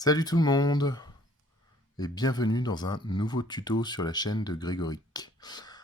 Salut tout le monde et bienvenue dans un nouveau tuto sur la chaîne de Grégoric.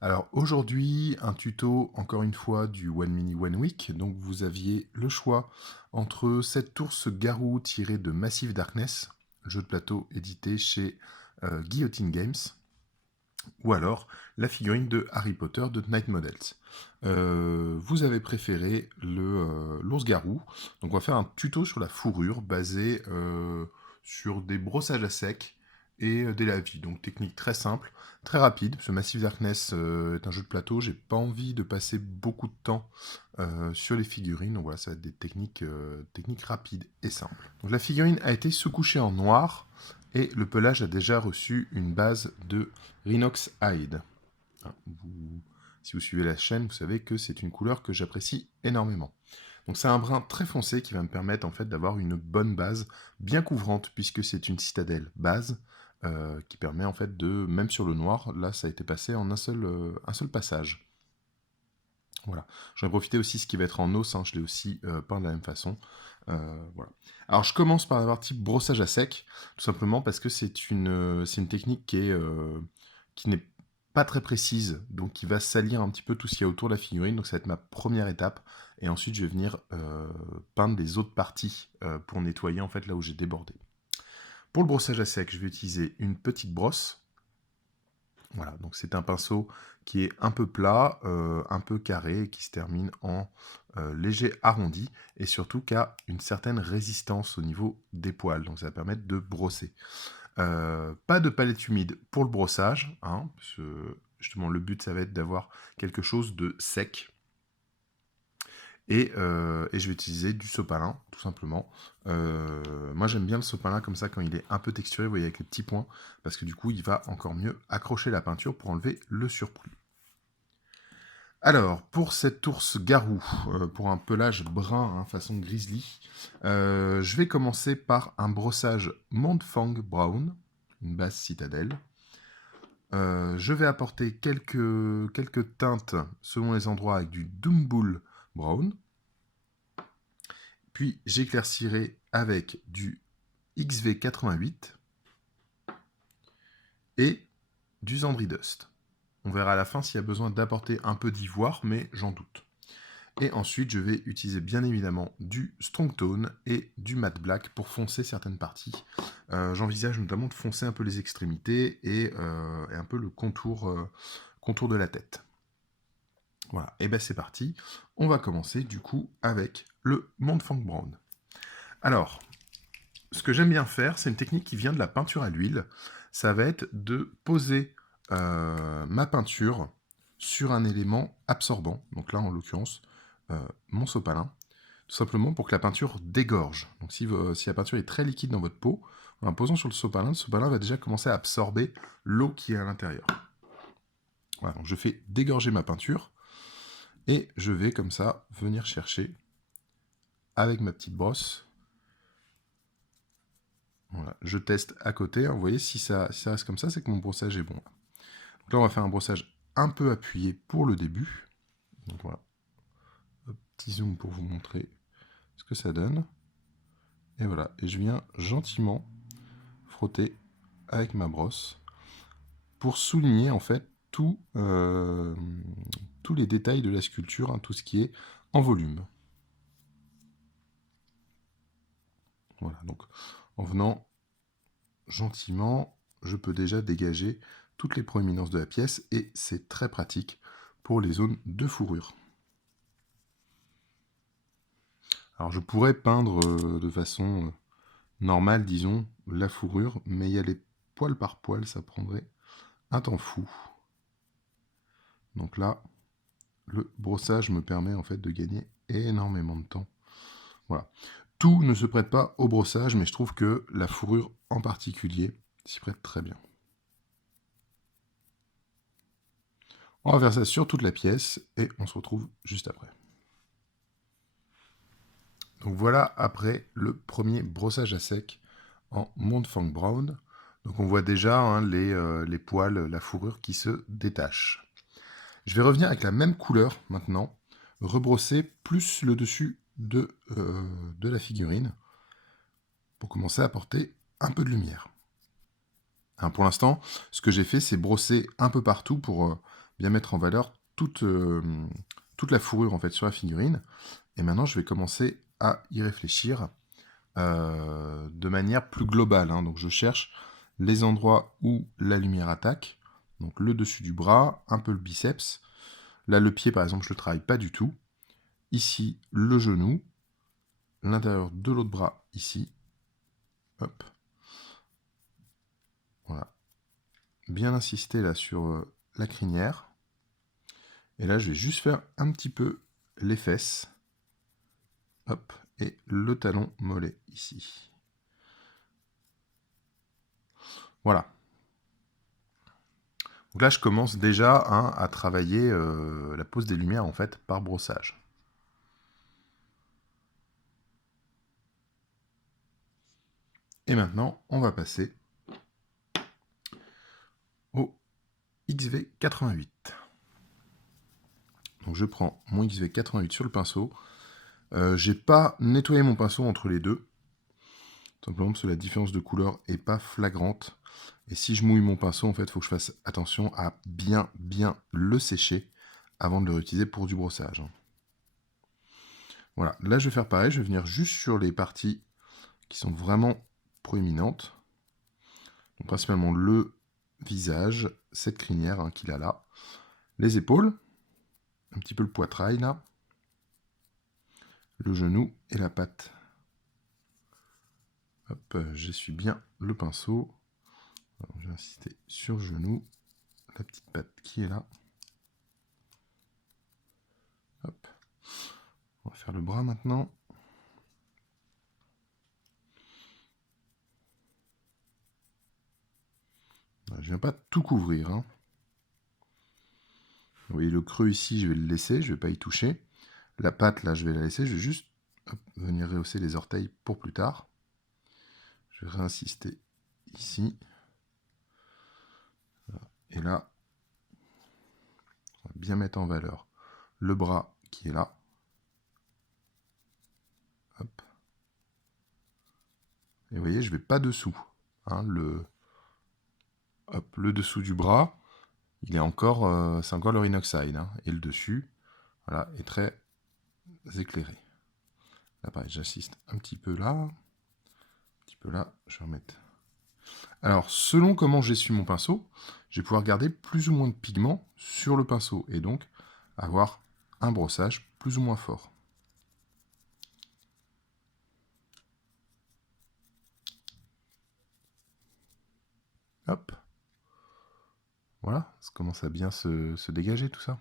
Alors aujourd'hui, un tuto encore une fois du One Mini One Week. Donc vous aviez le choix entre cette ours garou tirée de Massive Darkness, jeu de plateau édité chez Guillotine Games, ou alors la figurine de Harry Potter de Night Models. Vous avez préféré l'ours garou, donc on va faire un tuto sur la fourrure basé sur des brossages à sec et des lavis. Donc technique très simple, très rapide. Ce Massive Darkness est un jeu de plateau, j'ai pas envie de passer beaucoup de temps sur les figurines, donc voilà, ça va être des techniques rapides et simples. Donc la figurine a été sous-couchée en noir et le pelage a déjà reçu une base de Rhinox Hide. Si vous suivez la chaîne, vous savez que c'est une couleur que j'apprécie énormément. Donc c'est un brun très foncé qui va me permettre en fait d'avoir une bonne base bien couvrante puisque c'est une citadelle base qui permet en fait de, même sur le noir, là ça a été passé en un seul passage. Voilà. J'en ai profité aussi ce qui va être en os, hein, je l'ai aussi peint de la même façon. Voilà. Alors je commence par la partie brossage à sec, tout simplement parce que c'est une technique qui n'est pas très précise, donc qui va salir un petit peu tout ce qu'il y a autour de la figurine, donc ça va être ma première étape, et ensuite je vais venir peindre les autres parties pour nettoyer en fait là où j'ai débordé. Pour le brossage à sec, je vais utiliser une petite brosse. Voilà, donc c'est un pinceau qui est un peu plat, un peu carré, et qui se termine en léger arrondi, et surtout qui a une certaine résistance au niveau des poils, donc ça va permettre de brosser. Pas de palette humide pour le brossage, hein, parce que justement le but ça va être d'avoir quelque chose de sec. Et je vais utiliser du sopalin, tout simplement. Moi j'aime bien le sopalin comme ça quand il est un peu texturé, vous voyez, avec les petits points, parce que du coup il va encore mieux accrocher la peinture pour enlever le surplus. Alors, pour cet ours garou, pour un pelage brun, hein, façon grizzly, je vais commencer par un brossage Montfang Brown, une base citadelle. Je vais apporter quelques teintes selon les endroits avec du Doombull Brown. Puis j'éclaircirai avec du XV88 et du Zandri Dust. On verra à la fin s'il y a besoin d'apporter un peu d'ivoire, mais j'en doute. Et ensuite, je vais utiliser bien évidemment du Strong Tone et du Matte Black pour foncer certaines parties. J'envisage notamment de foncer un peu les extrémités et un peu le contour de la tête. Voilà, et ben c'est parti. On va commencer du coup avec le Montfang Brown. Alors, ce que j'aime bien faire, c'est une technique qui vient de la peinture à l'huile. Ça va être de poser ma peinture sur un élément absorbant. Donc là, en l'occurrence, mon sopalin. Tout simplement pour que la peinture dégorge. Donc si la peinture est très liquide dans votre peau, en la posant sur le sopalin va déjà commencer à absorber l'eau qui est à l'intérieur. Voilà, donc je fais dégorger ma peinture. Et je vais comme ça venir chercher avec ma petite brosse. Voilà, je teste à côté, hein. Vous voyez, si ça reste comme ça, c'est que mon brossage est bon. Donc là, on va faire un brossage un peu appuyé pour le début. Donc voilà, petit zoom pour vous montrer ce que ça donne. Et voilà, et je viens gentiment frotter avec ma brosse pour souligner en fait tous les détails de la sculpture, hein, tout ce qui est en volume. Voilà, donc en venant gentiment, je peux déjà dégager toutes les proéminences de la pièce et c'est très pratique pour les zones de fourrure. Alors je pourrais peindre de façon normale, disons, la fourrure, mais y aller poil par poil, ça prendrait un temps fou. Donc là, le brossage me permet en fait de gagner énormément de temps. Voilà. Tout ne se prête pas au brossage, mais je trouve que la fourrure en particulier s'y prête très bien. On va faire ça sur toute la pièce et on se retrouve juste après. Donc voilà après le premier brossage à sec en Montfang Brown. Donc on voit déjà, hein, les poils, la fourrure qui se détachent. Je vais revenir avec la même couleur maintenant, rebrosser plus le dessus de la figurine pour commencer à apporter un peu de lumière. Hein, pour l'instant, ce que j'ai fait, c'est brosser un peu partout pour bien mettre en valeur toute la fourrure en fait sur la figurine. Et maintenant, je vais commencer à y réfléchir de manière plus globale. Hein. Donc je cherche les endroits où la lumière attaque. Donc le dessus du bras, un peu le biceps. Là, le pied, par exemple, je ne le travaille pas du tout. Ici, le genou. L'intérieur de l'autre bras, ici. Hop. Voilà. Bien insister là sur la crinière. Et là, je vais juste faire un petit peu les fesses. Hop. Et le talon mollet ici. Voilà. Donc là, je commence déjà hein, à travailler la pose des lumières en fait par brossage. Et maintenant, on va passer au XV88. Donc je prends mon XV88 sur le pinceau. J'ai pas nettoyé mon pinceau entre les deux. Simplement parce que la différence de couleur est pas flagrante. Et si je mouille mon pinceau, en fait, il faut que je fasse attention à bien le sécher avant de le réutiliser pour du brossage. Voilà, là je vais faire pareil, je vais venir juste sur les parties qui sont vraiment proéminentes. Donc principalement le visage, cette crinière hein, qu'il a là, les épaules, un petit peu le poitrail là, le genou et la patte. Hop, j'essuie bien le pinceau. Alors, je vais insister sur le genou, la petite patte qui est là. Hop. On va faire le bras maintenant. Je viens pas tout couvrir. Hein. Vous voyez le creux ici, je vais le laisser, je ne vais pas y toucher. La patte là, je vais la laisser, je vais juste hop, venir rehausser les orteils pour plus tard. Je vais réinsister ici. Et là, on va bien mettre en valeur le bras qui est là. Hop. Et vous voyez, je ne vais pas dessous. Hein, le dessous du bras, il est encore, c'est encore le Rhinoxide. Hein, et le dessus, voilà, est très éclairé. Là, pareil, j'assiste un petit peu là. Un petit peu là, je vais remettre. Alors, selon comment j'essuie mon pinceau, je vais pouvoir garder plus ou moins de pigments sur le pinceau. Et donc, avoir un brossage plus ou moins fort. Hop. Voilà, ça commence à bien se dégager tout ça.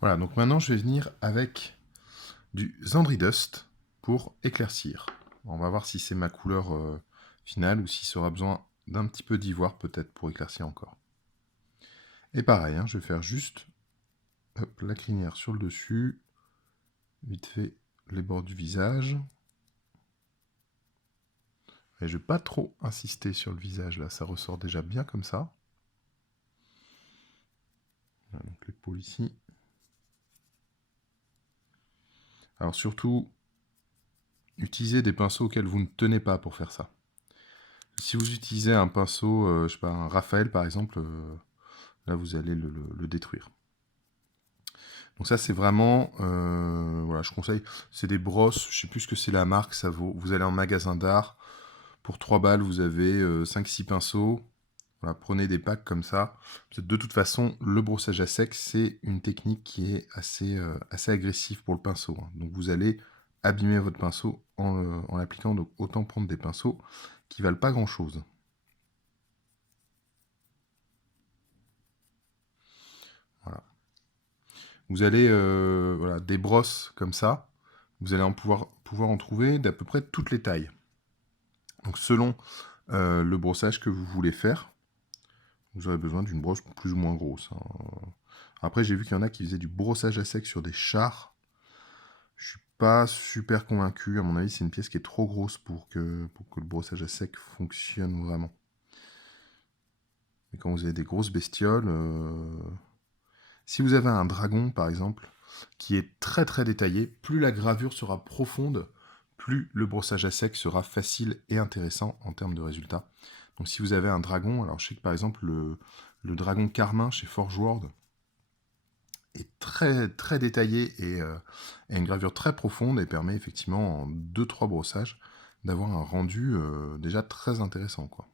Voilà, donc maintenant je vais venir avec du Zandri Dust pour éclaircir. On va voir si c'est ma couleur finale ou s'il sera besoin d'un petit peu d'ivoire peut-être pour éclaircir encore. Et pareil, hein, je vais faire juste hop, la crinière sur le dessus, vite fait les bords du visage. Et je ne vais pas trop insister sur le visage là, ça ressort déjà bien comme ça. Voilà, donc l'épaule ici. Alors surtout, utilisez des pinceaux auxquels vous ne tenez pas pour faire ça. Si vous utilisez un pinceau, je sais pas, un Raphaël par exemple, là vous allez le détruire. Donc ça c'est vraiment, voilà, je conseille, c'est des brosses, je sais plus ce que c'est la marque, ça vaut. Vous allez en magasin d'art, pour 3 balles vous avez 5-6 pinceaux. Voilà, prenez des packs comme ça. De toute façon, le brossage à sec, c'est une technique qui est assez agressive pour le pinceau. Hein. Donc vous allez abîmer votre pinceau en l'appliquant, donc autant prendre des pinceaux qui valent pas grand chose. Voilà. Vous allez, voilà, des brosses comme ça, vous allez pouvoir en trouver d'à peu près toutes les tailles. Donc selon le brossage que vous voulez faire, vous aurez besoin d'une brosse plus ou moins grosse. Hein. Après, j'ai vu qu'il y en a qui faisaient du brossage à sec sur des chars. Je suis pas super convaincu. À mon avis, c'est une pièce qui est trop grosse pour que le brossage à sec fonctionne vraiment. Mais quand vous avez des grosses bestioles, si vous avez un dragon, par exemple, qui est très très détaillé, plus la gravure sera profonde, plus le brossage à sec sera facile et intéressant en termes de résultats. Donc si vous avez un dragon, alors je sais que par exemple le dragon carmin chez Forge World est très, très détaillé et a une gravure très profonde et permet effectivement en 2-3 brossages d'avoir un rendu déjà très intéressant, quoi.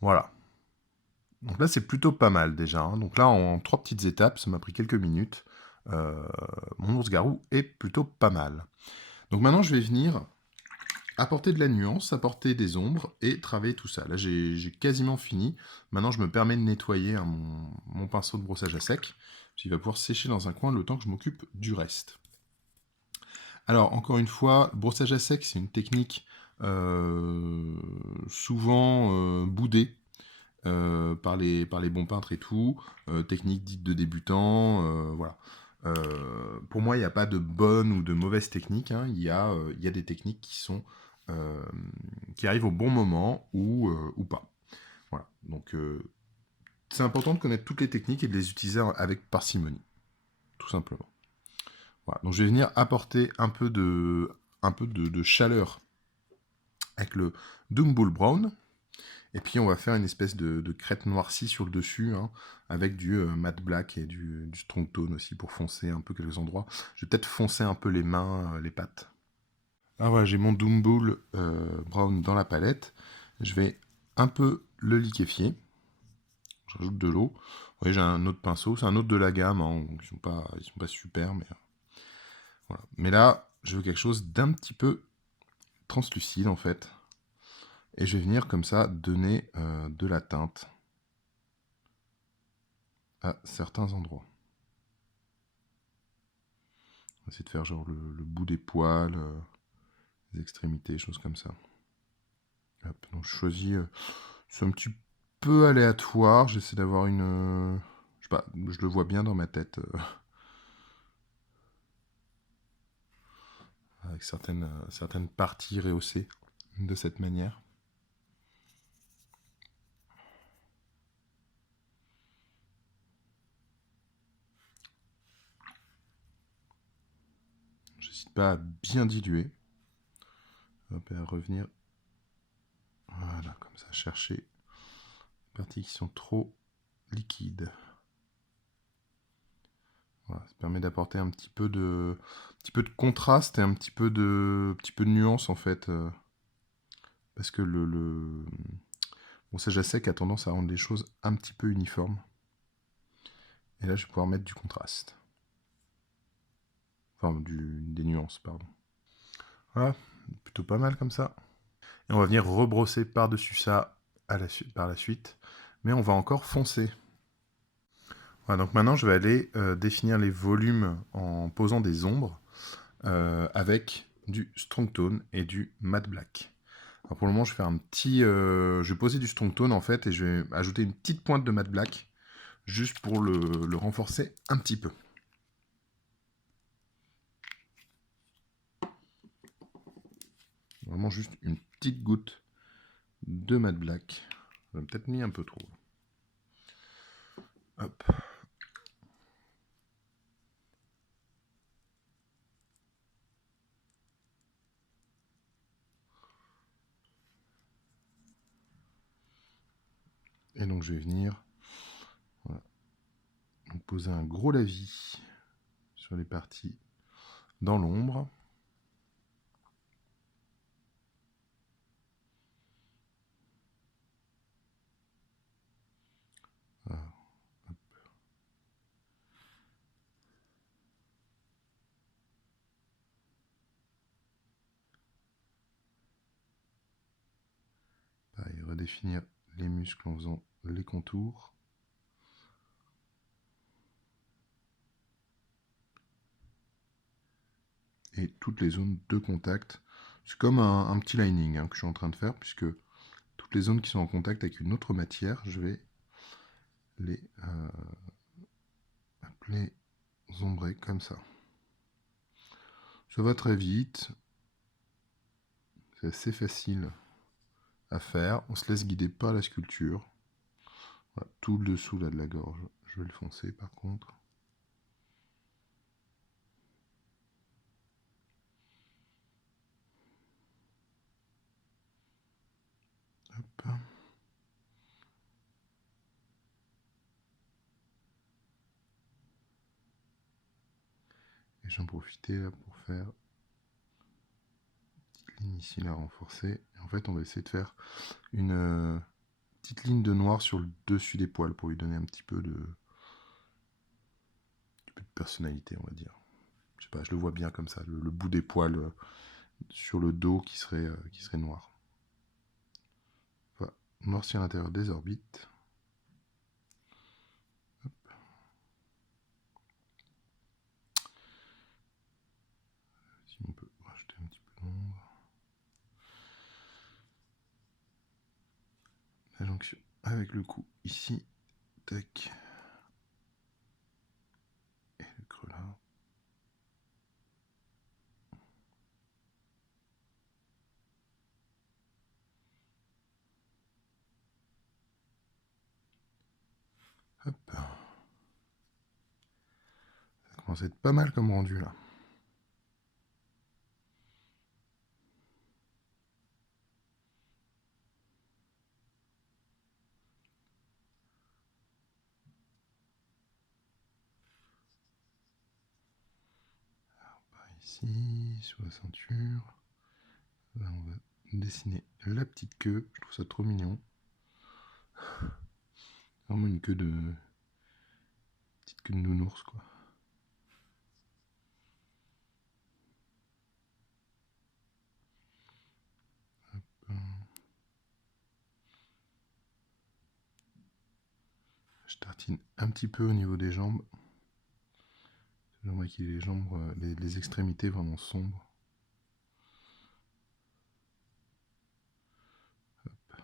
Voilà. Donc là, c'est plutôt pas mal déjà, hein. Donc là, en 3 petites étapes, ça m'a pris quelques minutes. Mon ours-garou est plutôt pas mal. Donc maintenant, je vais venir apporter de la nuance, apporter des ombres et travailler tout ça. Là, j'ai quasiment fini. Maintenant, je me permets de nettoyer, hein, mon pinceau de brossage à sec. Il va pouvoir sécher dans un coin le temps que je m'occupe du reste. Alors, encore une fois, brossage à sec, c'est une technique souvent boudée par les bons peintres et tout, technique dite de débutant, voilà. Pour moi, il n'y a pas de bonne ou de mauvaise technique, hein. Il y a des techniques euh, qui arrivent au bon moment ou pas. Voilà. Donc, c'est important de connaître toutes les techniques et de les utiliser avec parcimonie, tout simplement. Voilà. Donc, je vais venir apporter un peu de chaleur avec le Doombull Brown. Et puis on va faire une espèce de crête noircie sur le dessus, hein, avec du matte black et du strong tone aussi pour foncer un peu quelques endroits. Je vais peut-être foncer un peu les mains, les pattes. Ah voilà, j'ai mon Doombull Brown dans la palette. Je vais un peu le liquéfier. Je rajoute de l'eau. Vous voyez, j'ai un autre pinceau. C'est un autre de la gamme, hein, donc ils sont pas super, mais voilà. Mais là, je veux quelque chose d'un petit peu translucide en fait. Et je vais venir comme ça donner de la teinte à certains endroits. On va essayer de faire genre le bout des poils, les extrémités, choses comme ça. Hop, donc je choisis, c'est un petit peu aléatoire, j'essaie d'avoir une... je sais pas, je le vois bien dans ma tête, avec certaines parties rehaussées de cette manière. J'hésite pas à bien diluer. Hop, et à revenir, voilà, comme ça, chercher les parties qui sont trop liquides. Voilà, ça permet d'apporter un petit peu de contraste et un petit peu de nuance en fait, parce que le brossage à sec a tendance à rendre les choses un petit peu uniformes. Et là, je vais pouvoir mettre du contraste. Enfin, des nuances, pardon. Voilà, plutôt pas mal comme ça. Et on va venir rebrosser par-dessus ça par la suite. Mais on va encore foncer. Voilà, donc maintenant, je vais aller définir les volumes en posant des ombres avec du strong tone et du matte black. Alors pour le moment, je vais faire un petit... je vais poser du strong tone en fait et je vais ajouter une petite pointe de matte black juste pour le renforcer un petit peu. Vraiment juste une petite goutte de matte black. J'en ai peut-être mis un peu trop. Hop. Et donc je vais venir voilà, donc poser un gros lavis sur les parties dans l'ombre. Voilà. Pareil, redéfinir les muscles en faisant les contours. Et toutes les zones de contact. C'est comme un petit lining hein, que je suis en train de faire, puisque toutes les zones qui sont en contact avec une autre matière, je vais les ombrer comme ça. Ça va très vite, c'est assez facile à faire, on se laisse guider par la sculpture. Voilà, tout le dessous là de la gorge, je vais le foncer par contre. Et j'en profitais là pour faire une petite ligne ici là renforcée. Et en fait, on va essayer de faire une petite ligne de noir sur le dessus des poils pour lui donner un petit peu de personnalité, on va dire. Je sais pas, je le vois bien comme ça, le bout des poils sur le dos qui serait noir. On va noircir l'intérieur des orbites. Hop. Si on peut rajouter un petit peu d'ombre. La jonction avec le cou ici. Tac. Et le creux là. Hop. Ça commence à être pas mal comme rendu là. Ici, sur la ceinture. Là, on va dessiner la petite queue. Je trouve ça trop mignon. Vraiment une queue de... petite queue de nounours, quoi. Hop. Je tartine un petit peu au niveau des jambes. J'aimerais qu'il ait les jambes, les extrémités vraiment sombres. Hop.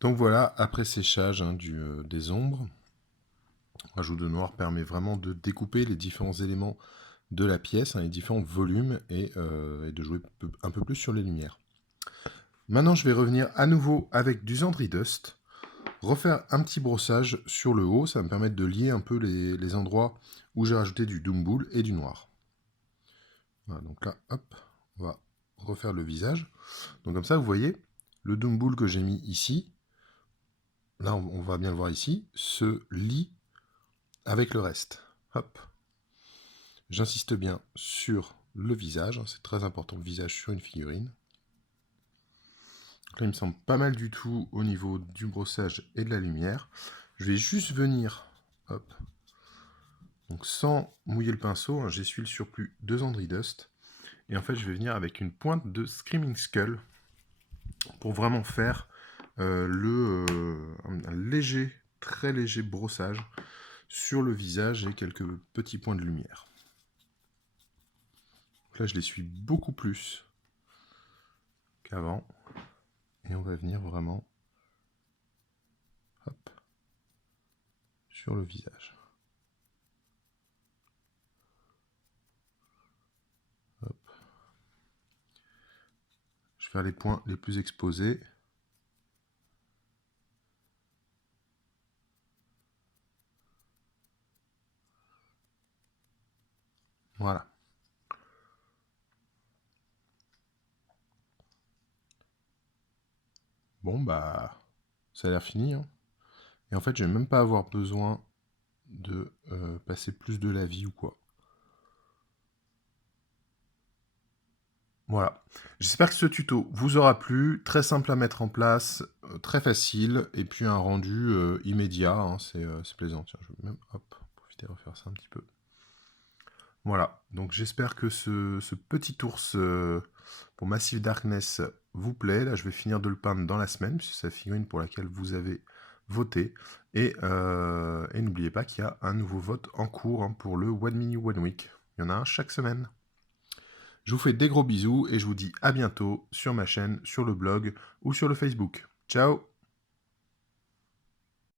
Donc voilà, après séchage des ombres, l'ajout de noir permet vraiment de découper les différents éléments de la pièce, les différents volumes, et de jouer un peu plus sur les lumières. Maintenant, je vais revenir à nouveau avec du Zandri Dust, refaire un petit brossage sur le haut, ça va me permettre de lier un peu les endroits où j'ai rajouté du Doom et du noir. Voilà, donc là, hop, on va refaire le visage. Donc comme ça, vous voyez, le Doom que j'ai mis ici, là on va bien le voir ici, se lie avec le reste. Hop. J'insiste bien sur le visage, c'est très important le visage sur une figurine. Donc là il me semble pas mal du tout au niveau du brossage et de la lumière. Je vais juste venir, hop, donc sans mouiller le pinceau, j'essuie le surplus de Zandri Dust. Et en fait je vais venir avec une pointe de Screaming Skull pour vraiment faire un léger, très léger brossage sur le visage et quelques petits points de lumière. Donc là, je l'essuie beaucoup plus qu'avant. Et on va venir vraiment hop, sur le visage. Hop. Je vais faire les points les plus exposés. Voilà. Bon, bah, ça a l'air fini. Hein. Et en fait, je vais même pas avoir besoin de passer plus de lavis ou quoi. Voilà. J'espère que ce tuto vous aura plu. Très simple à mettre en place, très facile, et puis un rendu immédiat. Hein, c'est plaisant. Tiens, je vais même profiter de refaire ça un petit peu. Voilà, donc j'espère que ce petit ours pour Massive Darkness vous plaît. Là, je vais finir de le peindre dans la semaine, puisque c'est la figurine pour laquelle vous avez voté. Et n'oubliez pas qu'il y a un nouveau vote en cours hein, pour le One Mini One Week. Il y en a un chaque semaine. Je vous fais des gros bisous et je vous dis à bientôt sur ma chaîne, sur le blog ou sur le Facebook. Ciao!